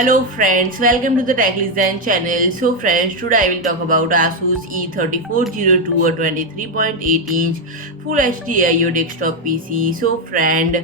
Hello friends, welcome to the Tech Design channel. So friends, today I will talk about ASUS E3402 or 23.8-inch Full HD AIO desktop PC. So friend,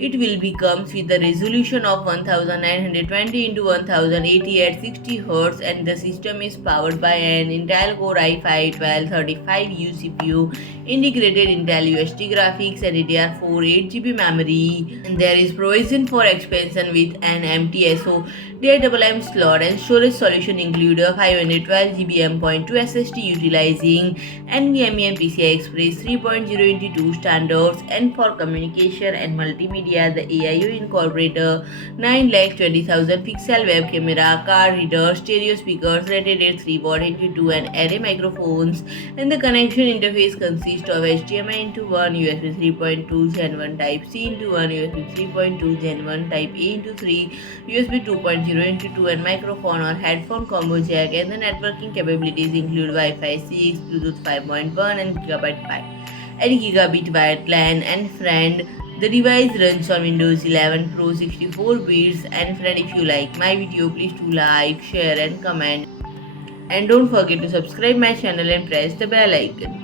it will be comes with a resolution of 1920 into 1080 at 60 Hz, and the system is powered by an Intel Core i5-1235U CPU, integrated Intel UHD graphics and DDR4 8GB memory. And there is provision for expansion with an MTSO DIMM slot, and storage solution include a 512GB M.2 SSD utilizing NVMe and PCI Express 3.0 x 2 standards. And for communication and multimedia, the AIO incorporate a 9,20,000 pixel web camera, card reader, stereo speakers rated at 3 watt 2 and array microphones. And the connection interface consists of HDMI into 1, USB 3.2 Gen 1 Type C into 1, USB 3.2 Gen 1 Type A into 3, USB 2.0 into 2 and microphone or headphone combo jack. And the networking capabilities include Wi-Fi 6, Bluetooth 5.1 and gigabit wired LAN. And friend, the device runs on Windows 11 Pro 64 bits. And friend, if you like my video, please do like, share and comment. And don't forget to subscribe my channel and press the bell icon.